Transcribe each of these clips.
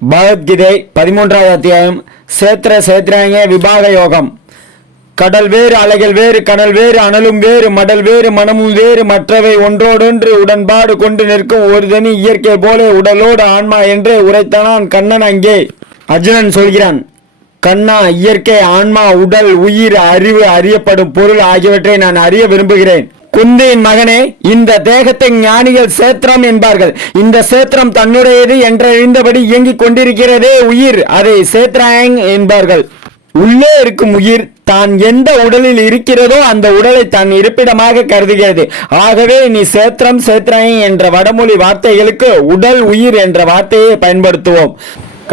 பகவத்கீதை 13வது அத்தியாயம் சேத்ரேத்ராய விபாக யோகம். கடல் வேறு, அலைகள் வேறு, கனல் வேறு, அனலும் வேறு, மடல் வேறு, மனமும் வேறு, மற்றவை ஒன்றோடொன்று உடன்பாடு கொண்டு நிற்கும் ஒரு தனி இயற்கை போல உடலோடு ஆன்மா என்று உரைத்தான் கண்ணன். அங்கே அர்ஜுனன் சொல்கிறான், கண்ணா, இயற்கை, ஆன்மா, உடல், உயிர், அறிவு, அறியப்படும் பொருள் ஆகியவற்றை நான் அறிய விரும்புகிறேன். குந்தியின் மகனே, இந்த தேகத்தை ஞானிகள் சேத்திரம் என்பார்கள். இந்த சேத்திரம் தன்னுடையது என்றறிந்தபடி இயங்கிக் கொண்டிருக்கிறதே உயிர், அதை சேத்ராயங் என்பார்கள். உள்ளே இருக்கும் உயிர் தான் எந்த உடலில் இருக்கிறதோ அந்த உடலை தன் இருப்பிடமாக கருதுகிறது. ஆகவே நீ சேத்திரம் சேத்ராயங் என்ற வடமொழி வார்த்தைகளுக்கு உடல் உயிர் என்ற வார்த்தையை பயன்படுத்துவோம்.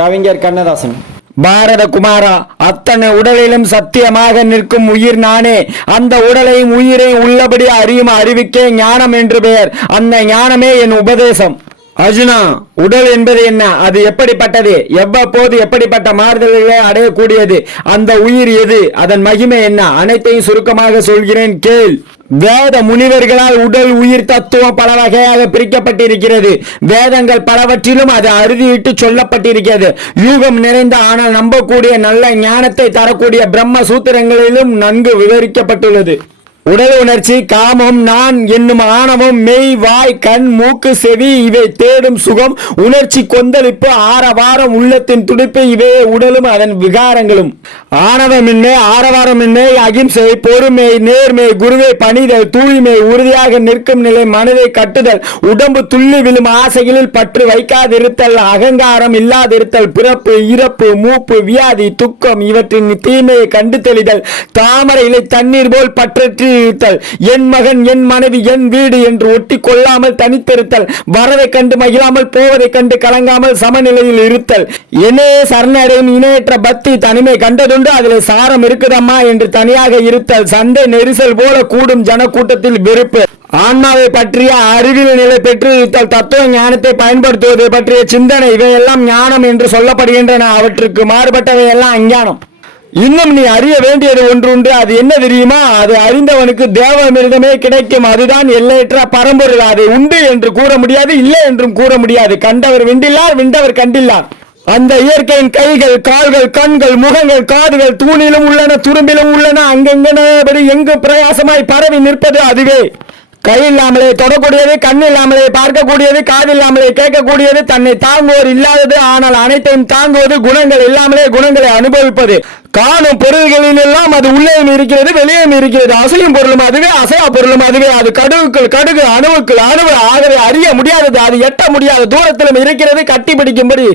கவிஞர் கண்ணதாசன். பாரத குமாரா, அத்தனை உடலிலும் சத்தியமாக நிற்கும் உயிர் நானே. அந்த உடலையும் உயிரையும் உள்ளபடி அறியும் அறிவுக்கே ஞானம் என்று பெயர். அந்த ஞானமே என் உபதேசம். அர்ஜுனா, உடல் என்பது என்ன? அது எப்படிப்பட்டது? எவ்வப்போது எப்படிப்பட்ட மாறுதல்களை அடையக்கூடியது? அந்த உயிர் எது? அதன் மகிமை என்ன? அனைத்தையும் சுருக்கமாக சொல்கிறேன், கேள். வேத முனிவர்களால் உடல் உயிர் தத்துவம் பல வகையாக பிரிக்கப்பட்டிருக்கிறது. வேதங்கள் பலவற்றிலும் அது அறுதியிட்டு சொல்லப்பட்டிருக்கிறது. யூகம் நிறைந்த ஆனால் நம்பக்கூடிய நல்ல ஞானத்தை தரக்கூடிய பிரம்ம சூத்திரங்களிலும் நன்கு விவரிக்கப்பட்டுள்ளது. உடல் உணர்ச்சி, காமம், நான் என்னும் ஆணவம், மெய், வாய், கண், மூக்கு, செவி இவை தேடும் சுகம், உணர்ச்சி கொந்தளிப்பு, ஆரவாரம், உள்ளத்தின் துடிப்பு இவையே உடலும் அதன் விகாரங்களும். ஆணவமின்மை, ஆரவாரமின்மை, அகிம்சை, பொறுமை, நேர்மை, குருவை பணிதல், தூய்மை, உறுதியாக நிற்கும் நிலை, மனதை கட்டுதல், உடம்பு துள்ளி விழும் ஆசைகளில் பற்று வைக்காதிருத்தல், அகங்காரம் இல்லாதிருத்தல், பிறப்பு, இறப்பு, மூப்பு, வியாதி, துக்கம் இவற்றின் தீமையை கண்டு தெளிதல், தாமரை இலை தண்ணீர் போல் பற்றற்றி இருத்தல், என் மகன், என் மனைவி, என் வீடு என்று ஒட்டி கொள்ளாமல் தனித்திருத்தல், வரவை கண்டு மகிழாமல் போவதை கண்டு கலங்காமல் சமநிலையில் இருத்தல், என்னே சரணடையும் இணையற்ற பக்தி, தனிமை கண்டதுண்டு அதில் சாரம் இருக்குதம்மா என்று தனியாக இருத்தல், சண்டை நெரிசல் போல கூடும் ஜன கூட்டத்தில் வெறுப்பு, ஆன்மாவை பற்றிய அறிவில் நிலை பெற்று இருத்தல், தத்துவ ஞானத்தை பயன்படுத்துவதை பற்றிய சிந்தனை இவையெல்லாம் ஞானம் என்று சொல்லப்படுகின்றன. அவற்றுக்கு மாறுபட்டவை எல்லாம் அஞ்ஞானம். இன்னும் நீ அறிய வேண்டியது ஒன்றுண்டு. அது என்ன தெரியுமா? அது அறிந்தவனுக்கு தேவமிருதமே கிடைக்கும். அதுதான் எல்லையற்ற பரம்பொருள். அதை உண்டு என்று கூற முடியாது, இல்லை என்றும் கூற முடியாது. கண்டவர் விண்டில்லார், விண்டவர் கண்டில்லார். அந்த இயற்கையின் கைகள், கால்கள், கண்கள், முகங்கள், காதுகள் தூணிலும் உள்ளன, துரும்பிலும் உள்ளன. அங்கெங்கனபடி எங்கும் பிரயாசமாய் பரவி நிற்பது அதுவே. கை இல்லாமலே தொடக்கூடியது, கண் இல்லாமலே பார்க்கக்கூடியது, காது இல்லாமலே கேட்கக்கூடியது, தன்னை தாங்குவோர் இல்லாதது, ஆனால் அனைத்தையும் தாங்குவது, குணங்கள் இல்லாமலே குணங்களை அனுபவிப்பது. காணும் பொருள்களில் எல்லாம் அது உள்ளேயும் இருக்கிறது, வெளியும் இருக்கிறது. அசையும் பொருளும் அதுவே, அசையா பொருளும் அதுவே. அது கடுகுக்குள் கடுகு, அணுவுக்குள் அணுவு. ஆகவே அறிய முடியாதது, அது எட்ட முடியாத தூரத்திலும் இருக்கிறது, கட்டி பிடிக்கும்படி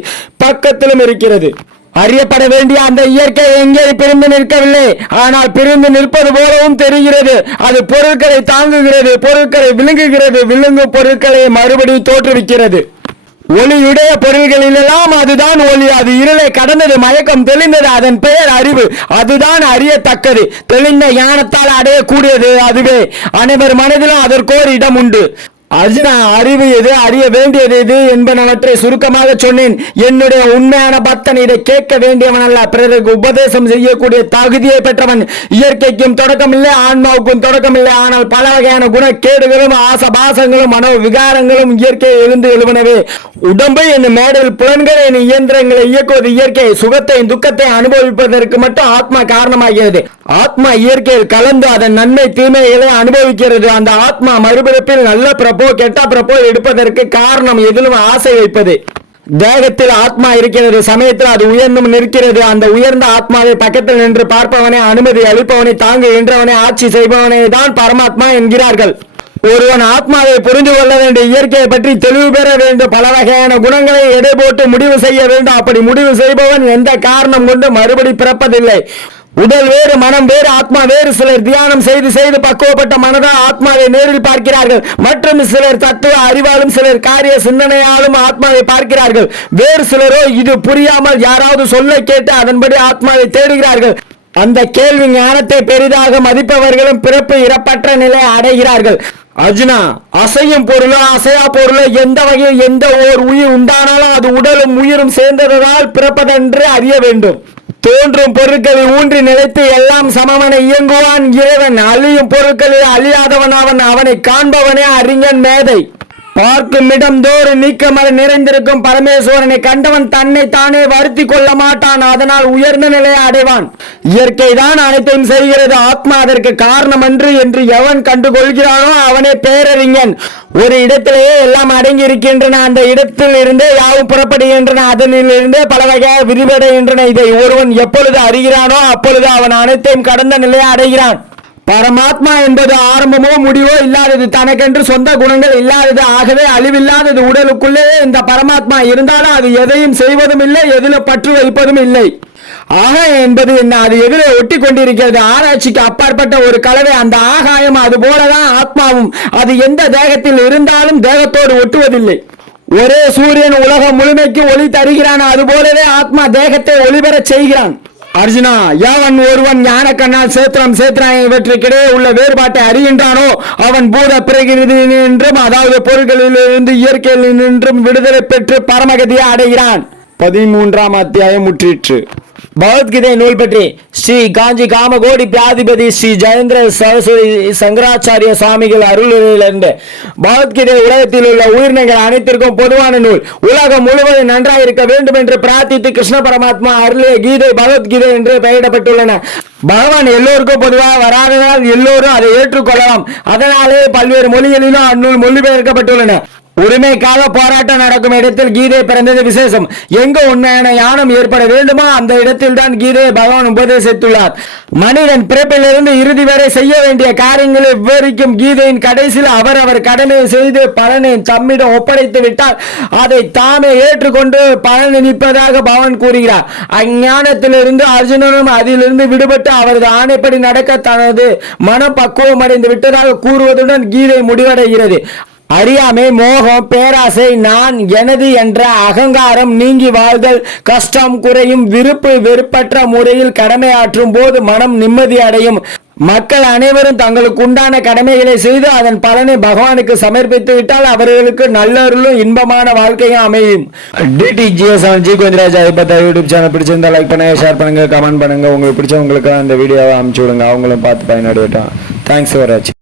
பக்கத்திலும் இருக்கிறது. அறியப்பட வேண்டிய அந்த இயற்கை எங்கே பிரிந்து நிற்கவில்லை, ஆனால் பிரிந்து நிற்பது போலவும் தெரிகிறது. அது பொருட்களை தாங்குகிறது, பொருட்களை விழுங்குகிறது, விழுங்கும் பொருட்களை மறுபடியும் தோற்றுவிக்கிறது. ஒளியுடைய பொருள்களிலெல்லாம் அதுதான் ஒளி. அது இருளை கடந்தது, மயக்கம் தெளிந்தது, அதன் பெயர் அறிவு. அதுதான் அறியத்தக்கது, தெளிந்த ஞானத்தால் அடையக்கூடியது அதுவே. அனைவர் மனதிலும் அதற்கோர் இடம் உண்டு. அர்ஜுனா, அறிவு எது, அறிய வேண்டியது எது என்பனவற்றை சுருக்கமாக சொன்னேன். என்னுடைய உண்மையான பக்தன் இதை கேட்க வேண்டியவன் அல்ல, பிறருக்கு உபதேசம் செய்யக்கூடிய தகுதியை பெற்றவன். இயற்கைக்கும் தொடக்கமில்லை, ஆன்மாவுக்கும் தொடக்கமில்லை. ஆனால் பல வகையான குணக்கேடுகளும் ஆசபாசங்களும் மனோ விகாரங்களும் இயற்கையை இருந்து எழுவனவே. உடம்பு என்னும் மேடையில் புலன்கள் என்னும் இயந்திரங்களை இயக்குவது இயற்கை. சுகத்தை துக்கத்தை அனுபவிப்பதற்கு மட்டும் ஆத்மா காரணமாகிறது. ஆத்மா இயற்கையில் கலந்து அதன் நன்மை தீமைகளை அனுபவிக்கிறது. அந்த ஆத்மா மறுபிறப்பில் நல்ல பிறப்போ கெட்ட பிறப்போ எடுப்பதற்கு காரணம் எதிலும் ஆசை வைப்பது. தேகத்தில் ஆத்மா இருக்கிறது, சமயத்தில் அது உயர்ந்தும் நிற்கிறது. அந்த உயர்ந்த ஆத்மாவை பக்கத்தில் நின்று பார்ப்பவனே, அனுமதி அளிப்பவனை, தாங்குகின்றவனை, ஆட்சி செய்பவனை தான் பரமாத்மா என்கிறார்கள். ஒருவன் ஆத்மாவை புரிந்து கொள்ள வேண்டிய, இயற்கையை பற்றி தெளிவு பெற வேண்டும், பல வகையான குணங்களை எடை போட்டு முடிவு செய்ய வேண்டும். அப்படி முடிவு செய்பவன் எந்த காரணம் கொண்டு மறுபடி பிறப்பதில்லை. உடல் வேறு, மனம் வேறு, ஆத்மா வேறு. சிலர் தியானம் செய்து செய்து பக்குவப்பட்ட மனதால் ஆத்மாவை நேரில் பார்க்கிறார்கள். மற்றும் சிலர் தத்துவ அறிவாலும் சிலர் காரிய சிந்தனையாலும் ஆத்மாவை பார்க்கிறார்கள். வேறு சிலரோ இது புரியாமல் யாராவது சொல்ல கேட்டு அதன்படி ஆத்மாவை தேடுகிறார்கள். அந்த கேள்வி ஞானத்தை பெரிதாக மதிப்பவர்களும் பிறப்பு இறப்பற்ற நிலை அடைகிறார்கள். அர்ஜுனா, அசையும் பொருளோ அசையா பொருளோ எந்த வகையில் எந்த ஓர் உயிர் உண்டானாலும் அது உடலும் உயிரும் சேர்ந்ததால் பிறப்பதென்று அறிய வேண்டும். தோன்றும் பொருட்களில் ஊன்றி நிலைத்து எல்லாம் சமவனை இயங்குவான் இறைவன். அழியும் பொருட்களில் அழியாதவன் அவன். அவனை காண்பவனே அறிஞன் மேதை. பார்க்கும் இடம் தோறும் நீக்கமர நிறைந்திருக்கும் பரமேஸ்வரனை கண்டவன் தன்னை தானே வருத்தி கொள்ள மாட்டான், அதனால் உயர்ந்த நிலையை அடைவான். இயற்கை தான் அனைத்தையும் செய்கிறது, ஆத்மா அதற்கு காரணம் என்று எவன் கண்டுகொள்கிறானோ அவனே பேரறிஞன். ஒரு இடத்திலேயே எல்லாம் அடங்கி இருக்கின்றன, அந்த இடத்தில் இருந்தே யாவும் புறப்படுகின்றன, அதனிலிருந்தே பல வகையாக விரிவடைகின்றன. இதை ஒருவன் எப்பொழுது அறிகிறானோ அப்பொழுது அவன் அனைத்தையும் கடந்த நிலையை அடைகிறான். பரமாத்மா என்பது ஆரம்பமோ முடிவோ இல்லாதது, தனக்கென்று சொந்த குணங்கள் இல்லாதது, ஆகவே அழிவில்லாதது. உடலுக்குள்ளே இந்த பரமாத்மா இருந்தாலும் அது எதையும் செய்வதும் இல்லை, எதில பற்று வைப்பதும் இல்லை. ஆகாயம் என்பது என்ன? அது எதிரே ஒட்டி கொண்டிருக்கிறது, ஆராய்ச்சிக்கு அப்பாற்பட்ட ஒரு கலவை. அந்த ஆகாயம் அது போலதான் ஆத்மாவும். அது எந்த தேகத்தில் இருந்தாலும் தேகத்தோடு ஒட்டுவதில்லை. ஒரே சூரியன் உலகம் முழுமைக்கு ஒளி தருகிறான், அது போலவே ஆத்மா தேகத்தை ஒளிபெறச் செய்கிறான். அர்ஜுனா, யாவன் ஒருவன் ஞான கண்ணால் சேத்திரம் சேத்திரம் இவற்றுக்கிடையே உள்ள வேறுபாட்டை அறிகின்றானோ அவன் பூத பிரகிருதி என்றும், அதாவது பொருட்களிலிருந்து இயற்கையில் நின்றும் விடுதலை பெற்று பரமகதியை அடைகிறான். 13ஆம் அத்தியாயம் முற்றிற்று. பகவத்கீதை நூல் பற்றி ஸ்ரீ காஞ்சி காமகோடி பிராதிபதி ஸ்ரீ ஜெயேந்திர சரஸ்வதி சங்கராச்சாரிய சுவாமிகள் அருளிலிருந்து பகவத்கீதை உலகத்தில் உள்ள உயிரினங்கள் அனைத்திற்கும் பொதுவான நூல். உலகம் முழுவதும் நன்றாக இருக்க வேண்டும் என்று பிரார்த்தித்து கிருஷ்ண பரமாத்மா அருளிய கீதை பகவத்கீதை என்று பெயரிடப்பட்டுள்ளன. பகவான் எல்லோருக்கும் பொதுவாக வராததால் எல்லோரும் அதை ஏற்றுக்கொள்ளலாம். அதனாலே பல்வேறு மொழிகளிலும் அந்நூல் மொழிபெயர்க்கப்பட்டுள்ளன. உரிமைக்காக போராட்டம் நடக்கும் இடத்தில் கீதை பிறந்தது விசேஷம். எங்கு உண்மையான ஞானம் ஏற்பட வேண்டுமோ அந்த இடத்தில் தான் கீதையை பகவான் உபதேசித்துள்ளார். மனிதன் பிறப்பிலிருந்து இறுதி வரை செய்ய வேண்டிய காரியங்களை விவரிக்கும் கீதையின் கடைசியில் அவர் கடமையை செய்து பலனை தம்மிடம் ஒப்படைத்து விட்டால் அதை தாமே ஏற்றுக்கொண்டு பலன் நிற்பதாக பகவான் கூறுகிறார். அஞ்ஞானத்திலிருந்து அர்ஜுனனும் அதிலிருந்து விடுபட்டு அவரது ஆணைப்படி நடக்க தனது மனம் பக்குவம் அடைந்து விட்டதாக கூறுவதுடன் கீதை முடிவடைகிறது. அறியாமை, மோகம், பேராசை, நான் எனது என்ற அகங்காரம் நீங்கி வாழ்தல் கஷ்டம் குறையும். விருப்பு வெறுப்பற்ற முறையில் கடமையாற்றும் போது மனம் நிம்மதி அடையும். மக்கள் அனைவரும் தங்களுக்கு உண்டான கடமைகளை செய்து அதன் பலனை பகவானுக்கு சமர்ப்பித்து விட்டால் அவர்களுக்கு நல்லருளும் இன்பமான வாழ்க்கையும் அமையும். DTGS7G கோவிந்தராஜ் ஐபத்தா யூடியூப் சேனல் பிடிச்சிருந்தா லைக் பண்ணுங்க, ஷேர் பண்ணுங்க, கமெண்ட் பண்ணுங்க. உங்களுக்கு பிடிச்சவங்களுக்கு அந்த வீடியோவை அனுப்பிச்சு விடுங்க, அவங்களும் பார்த்து பயனடையட்டும். தேங்க்ஸ் ஃபார் வாட்சிங்.